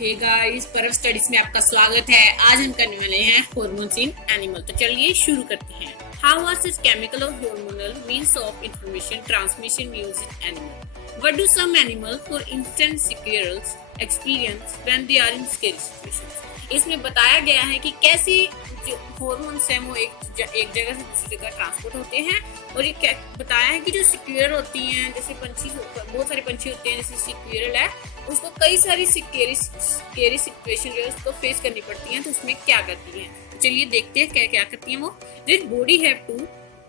Hey guys, परव studies में आपका स्वागत है। आज हम करने वाले हैं हॉर्मोन्स इन एनिमल। तो चलिए शुरू करते हैं। हाउ आर सच केमिकल और hormonal means of information transmission used in animal? What do some animal, for instance squirrels, experience when they are in scary situations? इसमें बताया गया है कि कैसे जो हॉर्मोन्स हैं वो एक जगह से दूसरी जगह ट्रांसपोर्ट होते हैं। और ये क्या बताया है कि जो स्क्विरल होती हैं, जैसे पंछी, बहुत सारे पंछी होते हैं, जैसे स्क्विरल है, उसको कई सारी स्केरी सिचुएशन जो है उसको फेस करनी पड़ती हैं। तो उसमें क्या करती हैं, तो चलिए देखते हैं क्या क्या करती हैं वो। This body have to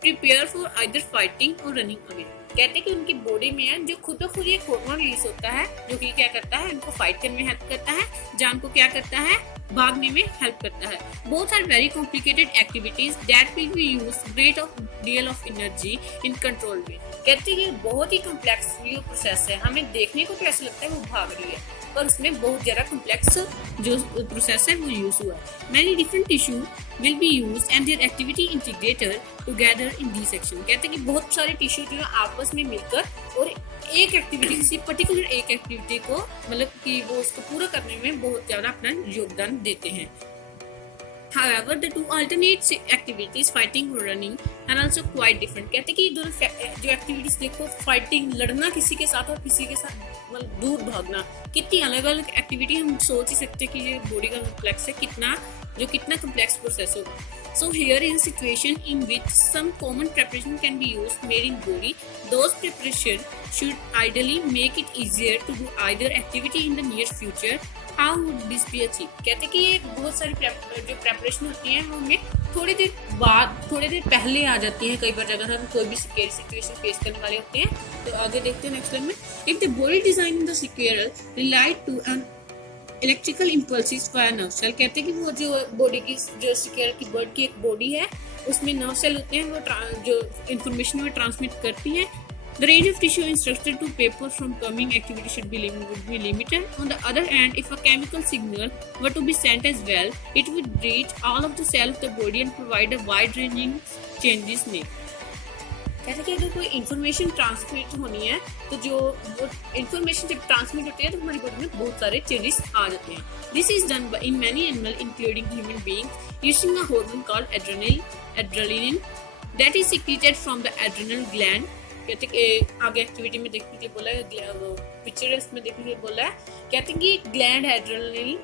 prepare for either fighting और रनिंग अवे। कहते हैं कि उनकी बॉडी में है जो खुद ब खुद एक हार्मोन रिलीज होता है जो कि क्या करता है, उनको फाइट करने में हेल्प करता है, जान को क्या करता है, भागने में हेल्प करता है। Both are very complicated activities that will be use great of deal of energy in control way. कहते हैं कि बहुत ही कॉम्प्लेक्स प्रोसेस है। हमें देखने को तो ऐसा लगता है वो भाग रही है, पर उसमें बहुत ज्यादा कॉम्प्लेक्स जो प्रोसेस है वो यूज हुआ है। Many different tissue will be used and their activity integrated together in this section। कहते हैं कि बहुत सारे टिश्यू जो है आपस में मिलकर और एक एक्टिविटी, किसी पर्टिकुलर एक एक्टिविटी को मतलब कि वो उसको पूरा करने में बहुत ज्यादा अपना योगदान देते हैं। However, the two alternate activities, fighting or running, are also quite different। कहते हैं कि दोनों जो एक्टिविटीज देखो, फाइटिंग लड़ना किसी के साथ और किसी के साथ मतलब दूर भागना, कितनी अलग अलग एक्टिविटी हम सोच ही सकते हैं कि ये बॉडी का कॉम्प्लेक्स है, कितना कॉम्प्लेक्स प्रोसेस होगा। So here is a situation in which some common preparation can be used made in body. Those preparation should ideally make it easier to do either activity in the near future. How would this be achieved? कहते हैं कि ये बहुत सारी जो preparation होती है वो हमें थोड़ी देर पहले आ जाती है। कई बार अगर हम कोई भी स्केरी सिचुएशन फेस करने वाले होते हैं। तो आगे देखते हैं नेक्स्ट लाइन में। If the body design in the squirrel relied to an electrical impulses via nerve cell. कहते हैं कि वो जो बॉडी की, जो स्क्विरल की बर्ड की एक बॉडी है, उसमें नर्व सेल होते हैं, वो जो इंफॉर्मेशन वो ट्रांसमिट करती हैं। The range of tissue instructed to paper from coming activity would be limited. On the other hand, if a chemical signal were to be sent as well, it would reach all of the cells of the body and provide a wide-ranging changes made। कहते हैं कि अगर कोई information transmit होनी है तो जो वो इन्फॉर्मेशन जब ट्रांसमिट होती है तो हमारी बॉडी में बहुत सारे चेंजेस आ जाते हैं। This is done in many animal including human beings using a hormone called adrenaline that is secreted from the adrenal gland. कहते हैं कि आगे एक्टिविटी में देखने के लिए बोला है, पिक्चर में देखने के लिए बोला है। कहते हैं कि ग्लैंड एड्रेनलिन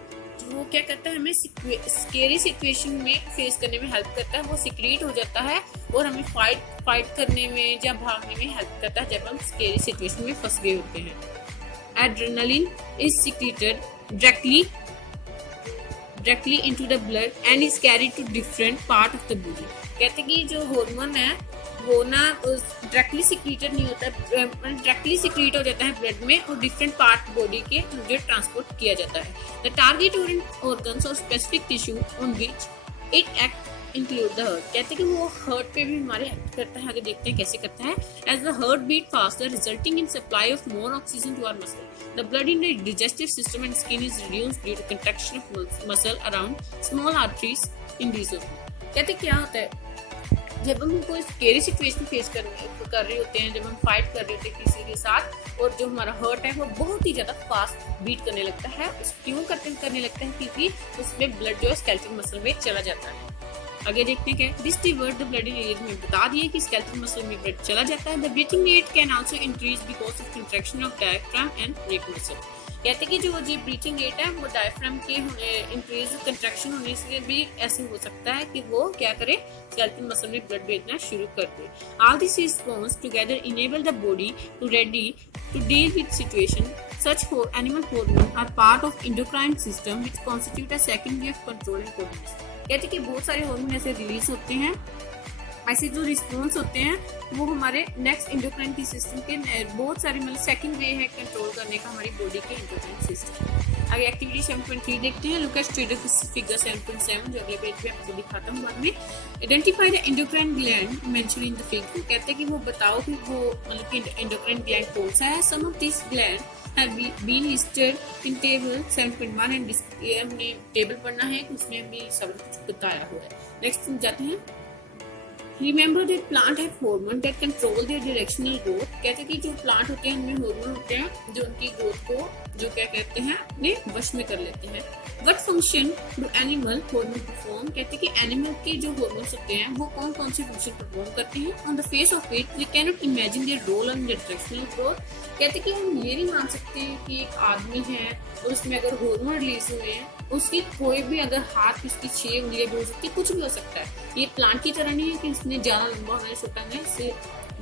वो क्या करता है, हमें स्केरी सिचुएशन में फेस करने में हेल्प करता है। वो सिक्रीट हो जाता है और हमें फाइट करने में या भागने में हेल्प करता है जब हम स्केरी सिचुएशन में फंस गए होते हैं। Adrenaline is secreted directly into the blood and is carried to different part of the body। कहते हैं कि जो हार्मोन है वो ना डायरेक्टली सिक्रीटेड नहीं होता, डायरेक्टली सिक्रीट हो जाता है ब्लड में और डिफरेंट पार्ट बॉडी के जो ट्रांसपोर्ट किया जाता है। द टारगेट ऑर्गन्स और specific tissue on which it act include the heart. कहते हैं कि वो हार्ट पे भी हमारे एक्ट करता है। आगे देखते हैं कैसे करता है। As the heart beat faster resulting in supply of more oxygen to our muscle, the blood in the digestive system and skin is reduced due to contraction of muscle around small arteries in these organs. कहते हैं क्या होता है, जब हम कोई scary situation face कर रहे होते हैं, जब हम फाइट कर रहे होते हैं किसी के साथ और जो हमारा हार्ट है वो बहुत ही ज़्यादा फास्ट बीट करने लगता है। क्यों करने लगता है, क्योंकि उसमें ब्लड जो है स्केलेटल मसल में चला जाता है। आगे देखते हैं क्या this divert the blood in air में बता दिए कि स्केलेटल मसल में ब्लड चला जाता है। The breathing rate can also increase because of contraction of diaphragm and neck muscle. कहते हैं कि जो ब्रीथिंग रेट है वो डायफ्राम के इंक्रीज कंट्रैक्शन होने से भी ऐसे हो सकता है कि वो क्या करे, स्केलेटल मसल में ब्लड भेजना शुरू कर दे। All this response together enable the body to ready to deal with situation. Such animal hormones are part of endocrine system which constitute a second way of controlling hormones। कहते हैं कि बहुत सारे हार्मोन ऐसे रिलीज होते हैं, ऐसे जो रिस्पॉन्स होते हैं वो हमारे नेक्स्ट इंडोक्राइन की सिस्टम के बहुत सारे मतलब सेकंड वे है कंट्रोल करने का हमारी बॉडी के इंडोक्राइन सिस्टम। आगे एक्टिविटी 7.3 देखते हैं। लुक एट फिगर 7.7 जो अगले पेज पे आपको दिखाता हूँ बाद में। Identify the endocrine gland mention in the figure. कहते हैं कि वो बताओ कि वो मतलब कि इंडोक्राइन ग्लैंड कौन सा है। Some of this gland have been listed in table 7.1 and ये हमने टेबल पढ़ना है, उसमें भी सब कुछ बताया हुआ है। नेक्स्ट जाते हैं। Remember that plant have hormone that control their directional growth. कहते हैं कि जो प्लांट होते हैं उनमें हार्मोन होते हैं जो उनकी ग्रोथ को जो क्या कहते हैं अपने वश में कर लेते हैं। What function do animal hormone perform. कहते हैं कि एनिमल के जो हार्मोन्स होते हैं वो कौन कौन से फंक्शन परफॉर्म करते हैं। On the face of it we can not imagine their role on their directional growth. कहते हैं कि हम ये नहीं मान सकते कि एक आदमी है और उसमें अगर हार्मोन रिलीज हुए हैं उसकी कोई भी अगर हाथ उसकी 6 उंगलियां भी हो सकती है, कुछ भी हो सकता है। ये प्लांट की तरह नहीं है कि इसने ज्यादा लंबा होना है छोटा है, इससे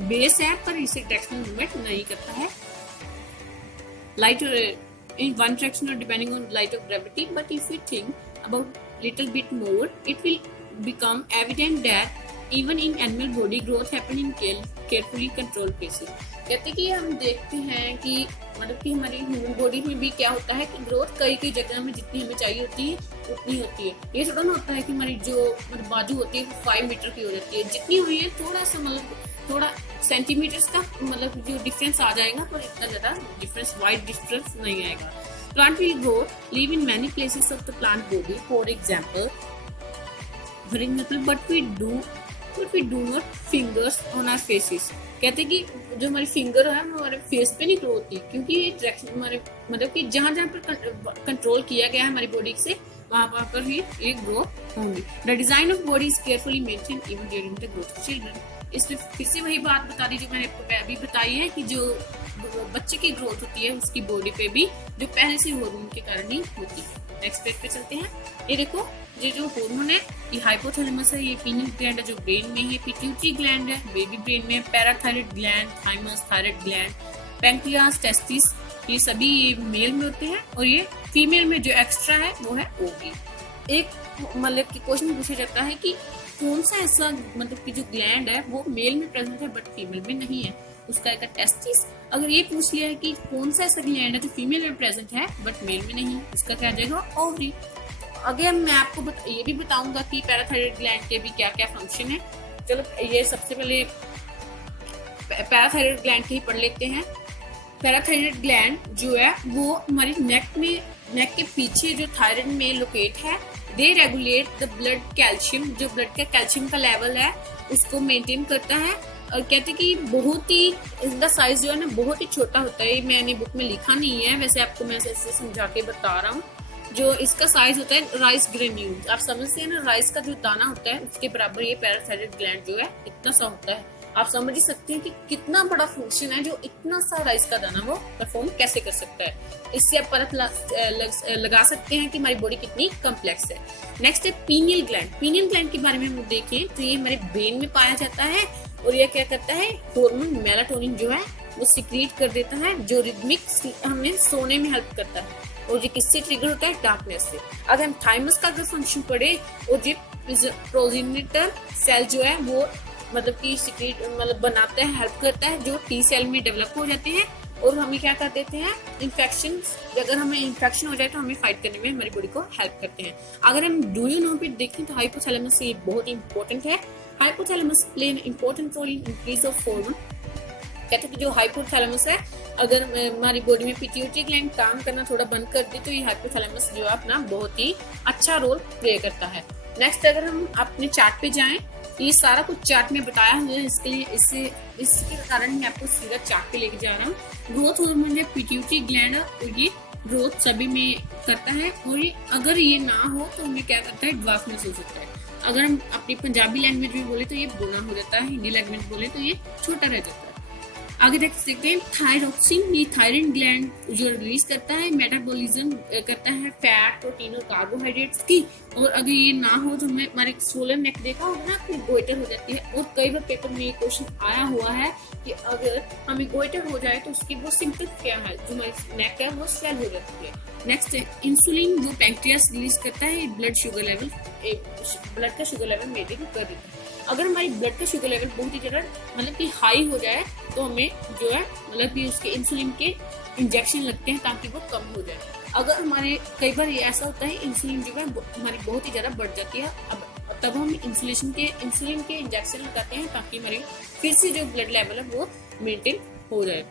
बेस है पर इसे डायरेक्शनल मूवमेंट नहीं करता है। Light in one direction or depending on light of gravity, but if we think about little bit more it will become evident that even in animal body growth happen in carefully controlled places। कहते हैं कि हम देखते हैं कि मतलब कि हमारी ह्यूमन बॉडी में भी क्या होता है कि ग्रोथ कई जगह में जितनी हमें चाहिए होती है उतनी होती है। ये थोड़ा ना होता है कि हमारी जो मतलब बाजू होती है वो 5 मीटर की हो जाती है, जितनी हुई है थोड़ा सा मतलब थोड़ा सेंटीमीटर्स का मतलब जो डिफरेंस आ जाएगा पर इतना ज्यादा डिफरेंस वाइड डिफरेंस नहीं आएगा। Plant will grow live in many places of the plant body for example but we do not fingers on our faces. कहते हैं कि जो हमारी फिंगर है वो हमारे फेस पे नहीं ग्रो होती क्योंकि ये डायरेक्शन हमारे मतलब कि जहाँ जहाँ पर कंट्रोल किया गया है हमारी बॉडी से वहाँ पर ही ये ग्रो होंगी। The design of body is carefully maintain even during the growth of children. इसमें फिर से वही बात बता दी जो मैंने आपको अभी बताई है कि जो बच्चे की ग्रोथ होती है उसकी बॉडी पे भी जो पहले से हार्मोन के कारण ही होती है। नेक्स्ट पेज पे चलते हैं। ये देखो ये जो हार्मोन है ये हाइपोथैलेमस है, ये पीनियल ग्लैंड है जो ब्रेन में है, पिट्यूटरी ग्लैंड है बेबी ब्रेन में, parathyroid gland, thymus, thyroid gland, pancreas, testis, ये सभी ये मेल में होते हैं और ये फीमेल में जो एक्स्ट्रा है वो है ओवी। एक मतलब कि क्वेश्चन पूछा जाता है कि कौन सा ऐसा मतलब कि जो ग्लैंड है वो मेल में प्रेजेंट है बट फीमेल में नहीं है, उसका एक टेस्टिस। अगर ये पूछ लिया है कि कौन सा ऐसा ग्लैंड है जो फीमेल में प्रेजेंट है बट मेल में नहीं, उसका क्या जाएगा ओवरी। अगर मैं आपको ये भी बताऊंगा कि पैराथायराइड ग्लैंड के भी क्या क्या फंक्शन है। चलो ये सबसे पहले पैराथायराइड ग्लैंड के ही पढ़ लेते हैं। पैराथायराइड ग्लैंड जो है वो हमारी नेक के पीछे जो थायराइड में लोकेट है। दे रेगुलेट द ब्लड कैल्शियम, जो ब्लड का कैल्शियम का लेवल है उसको मेंटेन करता है। और कहते हैं कि बहुत ही इसका साइज जो है ना बहुत ही छोटा होता है, मैंने बुक में लिखा नहीं है वैसे आपको मैं ऐसे समझा के बता रहा हूँ। जो इसका साइज होता है राइस ग्रेन्यूल, आप समझते हैं ना राइस का जो दाना होता है उसके बराबर ये पैराथायराइड ग्लैंड जो है इतना सा होता है। आप समझ ही सकते हैं कि कितना बड़ा फंक्शन है जो इतना सा राइस का दाना वो परफॉर्म कैसे कर सकता है। इससे आप पता लगा सकते हैं कि हमारी बॉडी कितनी कॉम्प्लेक्स है। नेक्स्ट है पीनियल ग्लैंड। पीनियल ग्लैंड के बारे में हम देखें तो ये हमारे ब्रेन में पाया जाता है और ये क्या करता है हार्मोन मेलाटोनिन जो है वो सिक्रीट कर देता है जो रिदमिक हमें सोने में हेल्प करता है। और ये किससे ट्रिगर होता है डार्कनेस से। अगर हम थाइमस का अगर फंक्शन पढ़े और ये प्रोजेनिटर सेल जो है वो मतलब कि सिक्रीट मतलब बनाता है हेल्प करता है जो टी सेल में डेवलप हो जाते हैं और हमें क्या कर देते हैं इन्फेक्शन। अगर हमें इन्फेक्शन हो जाए तो हमें फाइट करने में हमारी बॉडी को हेल्प करते हैं। अगर हम डू यू नो पे देखें तो हाइपोथैलेमस ये बहुत इंपॉर्टेंट है। Hypothalamus play an important role in increase of hormone. कहते हैं कि जो हाइपोथैलेमस है अगर हमारी बॉडी में पिट्यूटरी ग्लैंड काम करना थोड़ा बंद कर दे तो ये हाइपोथैलेमस जो है अपना बहुत ही अच्छा रोल प्ले करता है। नेक्स्ट अगर हम अपने चार्ट पे जाएं ये सारा कुछ चार्ट में बताया हुआ है, इसके लिए इसके कारण मैं आपको सीधा चार्ट पे लेके जा रहा हूँ। ग्रोथ हार्मोन है पिट्यूटरी ग्लैंड और ये ग्रोथ सभी में करता है और ये अगर ये ना हो तो हमें क्या करता है ड्वार्फनेस हो सकता है। अगर हम अपनी पंजाबी लैंग्वेज में बोले तो ये बूढ़ा हो जाता है, हिंदी लैंग्वेज बोले तो ये छोटा रह जाता है। आगे देख सकते हैं थायरोक्सिन, ये थायराइड ग्लैंड जो रिलीज करता है मेटाबॉलिज्म करता है फैट प्रोटीन और कार्बोहाइड्रेट्स की। और अगर ये ना हो तो हमें हमारे सोलर नेक देखा होगा ना अपनी गोइटर हो जाती है। और कई बार पेपर में ये क्वेश्चन आया हुआ है कि अगर हमें गोइटर हो जाए तो उसकी वो सिम्टम क्या है, जो हमारी नेक है वो स्वेल हो जाती है। नेक्स्ट है इंसुलिन जो पैंक्रियास रिलीज करता है ब्लड का शुगर लेवल मेंटेन कर देता है। अगर हमारी ब्लड का शुगर लेवल बहुत ही ज्यादा मतलब कि हाई हो जाए तो हमें जो है मतलब कि उसके इंसुलिन के इंजेक्शन लगते हैं ताकि वो कम हो जाए। अगर हमारे कई बार ये ऐसा होता है इंसुलिन जो है हमारी बहुत ही ज्यादा बढ़ जाती है, अब तब हम इंसुलिन के इंजेक्शन लगाते हैं ताकि हमारी फिर से जो ब्लड लेवल है वो मेंटेन हो जाए।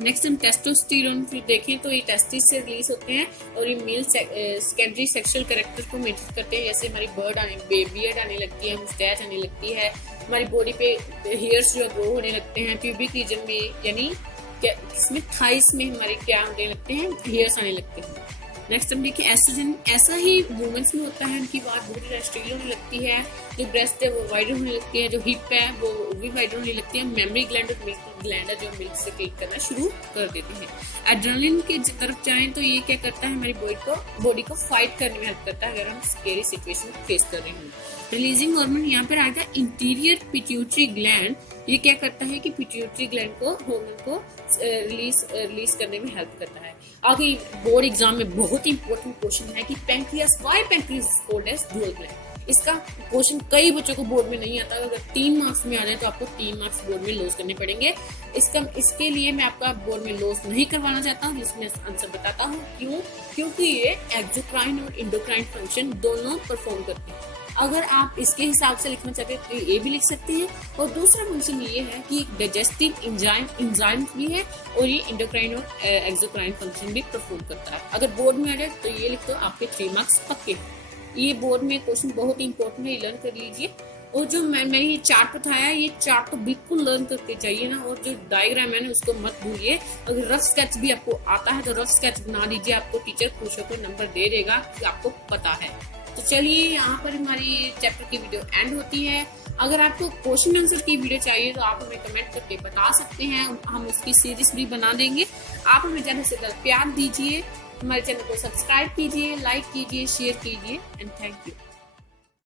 नेक्स्ट हम टेस्टोस्टेरोन फिर देखें तो ये टेस्टिस से रिलीज होते हैं और ये मेल सेकेंडरी सेक्सुअल कैरेक्टर को मेंटेन करते हैं। जैसे हमारी बियर्ड आने लगती है, मुस्टैच आने लगती है, हमारी बॉडी पे हेयर्स जो ग्रो होने लगते हैं, प्यूबिक रीजन में यानी इसमें थाइस में हमारे क्या होने लगते हैं, हेयर्स आने लगते हैं। नेक्स्ट हम देखिए एस्ट्रोजन, ऐसा ही वुमेन्स में होता है, उनकी बात बहुत रेस्ट्रिक्ट होने लगती है, जो ब्रेस्ट है वो वाइडर होने लगती है, जो हिप है वो भी वाइडर होने लगती है, मेमोरी ग्लैंड और मिल्क ग्लैंड है जो मिल्क सेक्रेट करना शुरू कर देते हैं। एड्रेनलिन की तरफ जाएं तो ये क्या करता है, हमारी बॉडी को फाइट करने में हेल्प करता है अगर हम स्केरी सिचुएशन फेस कर रहे हैं। रिलीजिंग हार्मोन यहाँ पर आएगा इंटीरियर पिट्यूटरी ग्लैंड, ये क्या करता है कि पिट्यूटरी ग्लैंड को हार्मोन को रिलीज करने में हेल्प करता है। आगे बोर्ड एग्जाम में बहुत इंपॉर्टेंट क्वेश्चन है कि pancreas, why pancreas is called as dual gland. इसका क्वेश्चन कई बच्चों को बोर्ड में नहीं आता, अगर 3 मार्क्स में आ जाए तो आपको 3 मार्क्स बोर्ड में लॉस करने पड़ेंगे। इसके लिए मैं आपका बोर्ड में लॉस नहीं करवाना चाहता हूँ, जिसमें आंसर बताता हूँ क्यों, क्योंकि ये एक्सोक्राइन और इंडोक्राइन फंक्शन दोनों परफॉर्म करते हैं। अगर आप इसके हिसाब से लिखना चाहते हैं तो ये भी लिख सकते हैं। और दूसरा फंक्शन ये है कि डाइजेस्टिव एंजाइम भी है और ये इंडोक्राइन और एक्सोक्राइन फंक्शन भी परफॉर्म करता है। अगर बोर्ड में आ जाए तो ये लिख दो, आपके 3 मार्क्स पक्के हैं। ये बोर्ड में क्वेश्चन बहुत इंपॉर्टेंट है, लर्न कर लीजिए। और जो मैंने ये चार्ट बताया, ये चार्ट तो बिल्कुल लर्न करके चाहिए ना, और जो डायग्राम है ना उसको मत भूलिए। अगर रफ स्केच भी आपको आता है तो रफ स्केच बना दीजिए, आपको टीचर खुश होकर नंबर दे देगा कि आपको पता है। तो चलिए यहाँ पर हमारी चैप्टर की वीडियो एंड होती है। अगर आपको क्वेश्चन आंसर की वीडियो चाहिए तो आप हमें कमेंट करके बता सकते हैं, हम उसकी सीरीज भी बना देंगे। आप हमें ज़्यादा से ज़्यादा प्यार दीजिए, हमारे चैनल को सब्सक्राइब कीजिए, लाइक कीजिए, शेयर कीजिए एंड थैंक यू।